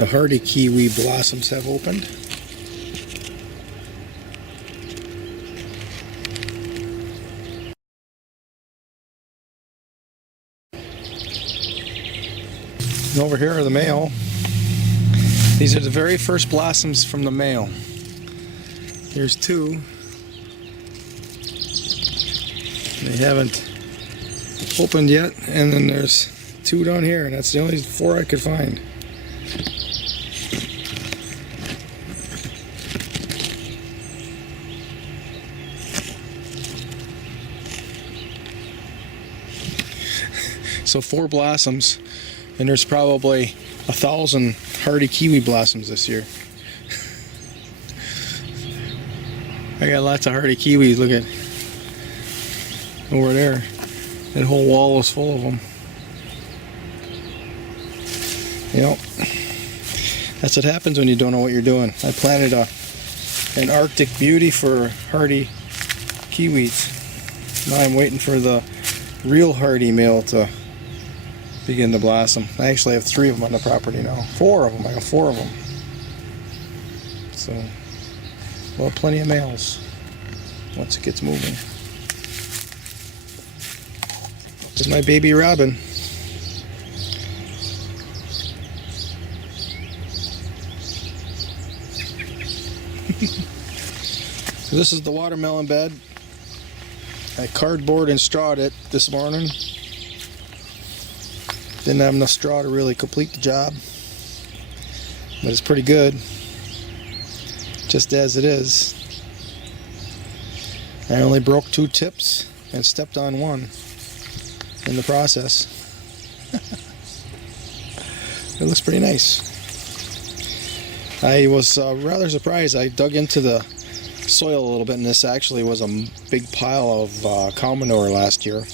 The hardy kiwi blossoms have opened. And over here are the male. These are the very first blossoms from the male. Here's two. They haven't opened yet, and then there's two down here, and that's the only four I could find. So 4 blossoms, and there's probably 1,000 hardy kiwi blossoms this year. I got lots of hardy kiwis. Look at over there. That whole wall is full of them. You know, that's what happens when you don't know what you're doing. I planted an Arctic beauty for hardy kiwis. Now I'm waiting for the real hardy male to begin to blossom. I actually have 3 of them on the property now. 4 of them. I got 4 of them. So, well, plenty of males once it gets moving. This is my baby robin. So this is the watermelon bed. I cardboard and strawed it this morning. Didn't have enough straw to really complete the job, but it's pretty good just as it is. I only broke 2 tips and stepped on 1 in the process. It looks pretty nice. I was rather surprised. I dug into the soil a little bit, and this actually was a big pile of cow manure last year.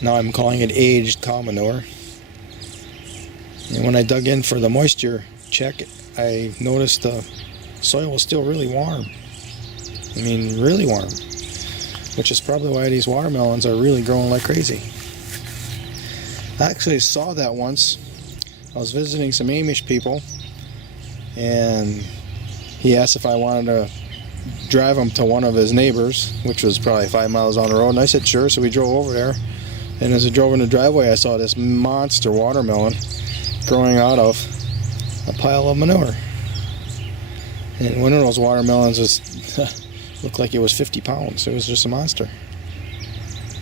Now I'm calling it aged cow manure. And when I dug in for the moisture check, I noticed the soil was still really warm. I mean, really warm. Which is probably why these watermelons are really growing like crazy. I actually saw that once. I was visiting some Amish people, and he asked if I wanted to drive him to one of his neighbors, which was probably 5 miles down the road, and I said sure, so we drove over there. And as I drove in the driveway, I saw this monster watermelon growing out of a pile of manure. And one of those watermelons looked like it was 50 pounds. It was just a monster.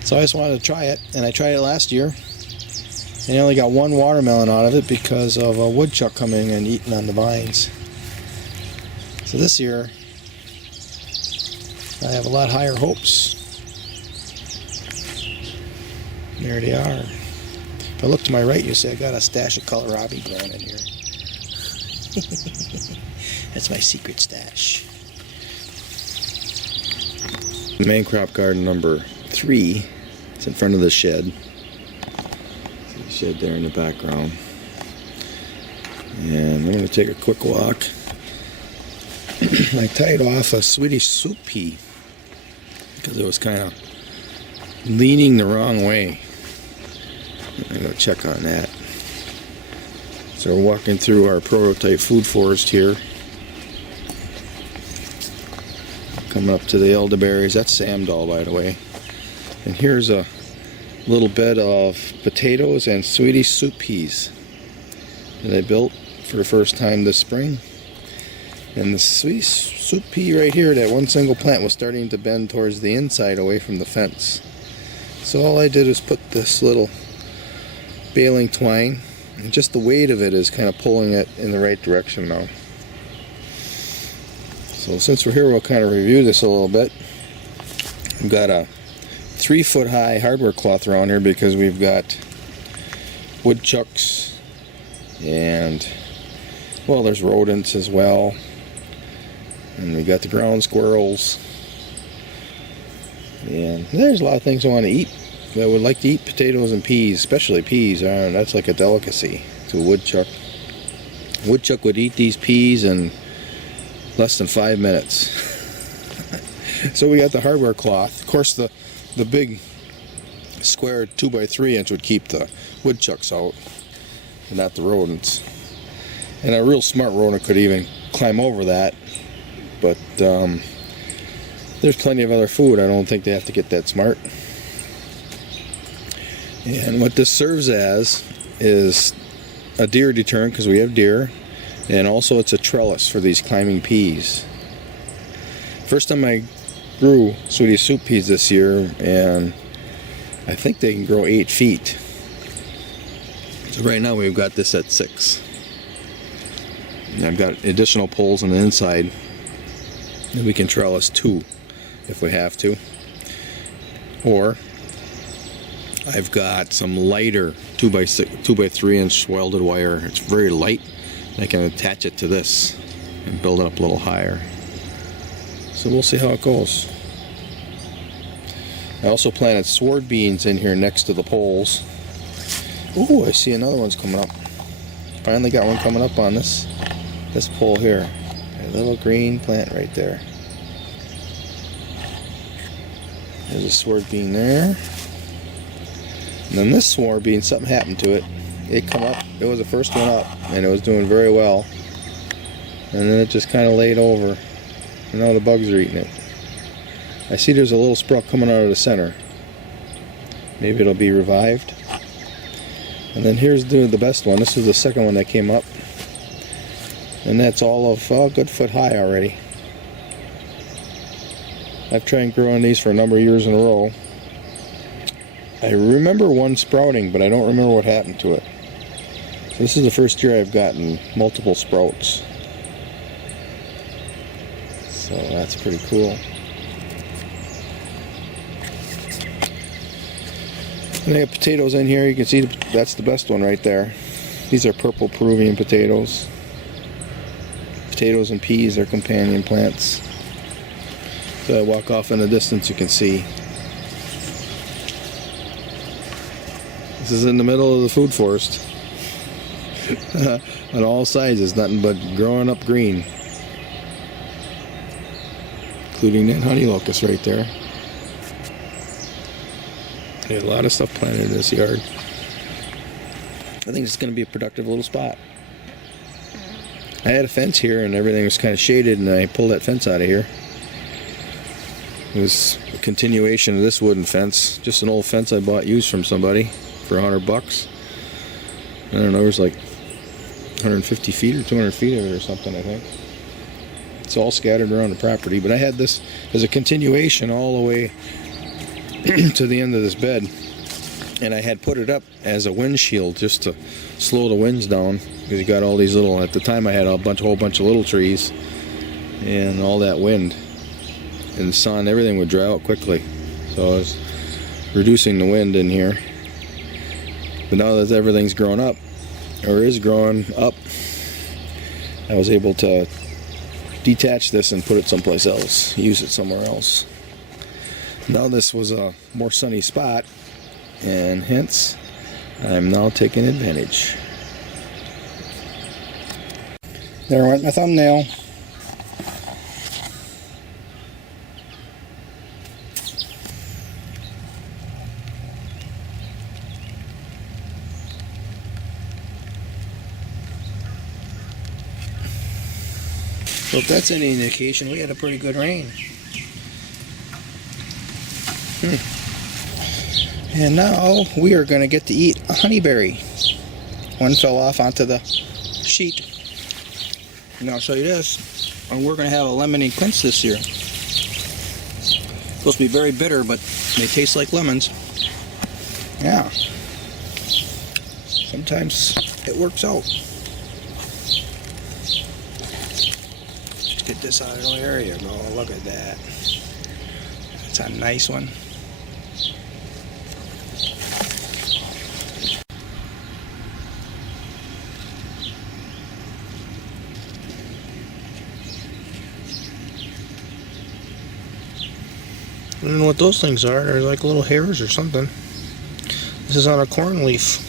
So I just wanted to try it, and I tried it last year. And I only got 1 watermelon out of it because of a woodchuck coming and eating on the vines. So this year, I have a lot higher hopes. There they are. If I look to my right, you see I got a stash of kohlrabi growing in here. That's my secret stash. Main crop garden number 3. It's in front of the shed. See the shed there in the background. And I'm going to take a quick walk. I tied off a Swedish soup pea because it was kind of leaning the wrong way. I'm going to check on that. So we're walking through our prototype food forest here. Coming up to the elderberries. That's Samdal, by the way. And here's a little bed of potatoes and Swedish soup peas that I built for the first time this spring. And the Swedish soup pea right here, that one single plant was starting to bend towards the inside away from the fence. So all I did was put this little baling twine, and just the weight of it is kind of pulling it in the right direction now. So since we're here, we'll kind of review this a little bit. We've got a 3-foot high hardware cloth around here because we've got woodchucks and, well, there's rodents as well. And we got the ground squirrels. And there's a lot of things I want to eat. I would like to eat potatoes and peas, especially peas. That's like a delicacy to a woodchuck. Woodchuck would eat these peas in less than 5 minutes. So we got the hardware cloth. Of course, the big square 2x3 inch would keep the woodchucks out and not the rodents. And a real smart rodent could even climb over that, but there's plenty of other food. I don't think they have to get that smart. And what this serves as is a deer deterrent, because we have deer, and also it's a trellis for these climbing peas. First time I grew sweetie soup peas this year, and I think they can grow 8 feet. So right now we've got this at 6. And I've got additional poles on the inside that we can trellis 2 if we have to. Or I've got some lighter 2x3 inch welded wire. It's very light. I can attach it to this and build it up a little higher. So we'll see how it goes. I also planted sword beans in here next to the poles. Ooh, I see another one's coming up. Finally got one coming up on this pole here. A little green plant right there. There's a sword bean there. And then this sword bean, something happened to it. It come up, it was the first one up, and it was doing very well. And then it just kind of laid over. And now the bugs are eating it. I see there's a little sprout coming out of the center. Maybe it'll be revived. And then here's the best one. This is the second one that came up. And that's all of a good foot high already. I've tried growing these for a number of years in a row. I remember one sprouting, but I don't remember what happened to it. So this is the first year I've gotten multiple sprouts. So that's pretty cool. And I have potatoes in here. You can see that's the best one right there. These are purple Peruvian potatoes. Potatoes and peas are companion plants. So I walk off in the distance, you can see. This is in the middle of the food forest. On all sides, it's nothing but growing up green. Including that honey locust right there. There's a lot of stuff planted in this yard. I think it's going to be a productive little spot. I had a fence here and everything was kind of shaded, and I pulled that fence out of here. It was a continuation of this wooden fence. Just an old fence I bought used from somebody for $100. I don't know, it was like 150 feet or 200 feet of it or something, I think. It's all scattered around the property, but I had this as a continuation all the way to the end of this bed, and I had put it up as a windshield just to slow the winds down, because you got all these little, at the time I had a whole bunch of little trees and all that wind and the sun, everything would dry out quickly, so I was reducing the wind in here. But now that everything's grown up, or is growing up, I was able to detach this and put it someplace else, use it somewhere else. Now this was a more sunny spot, and hence I'm now taking advantage. There went my thumbnail. So if that's any indication, we had a pretty good rain. And now we are going to get to eat a honeyberry. One fell off onto the sheet. And I'll show you this. And we're going to have a lemony quince this year. Supposed to be very bitter, but they taste like lemons. Yeah. Sometimes it works out. Let's get this out of the area. Oh, look at that. That's a nice one. I don't know what those things are. They're like little hairs or something. This is on a corn leaf.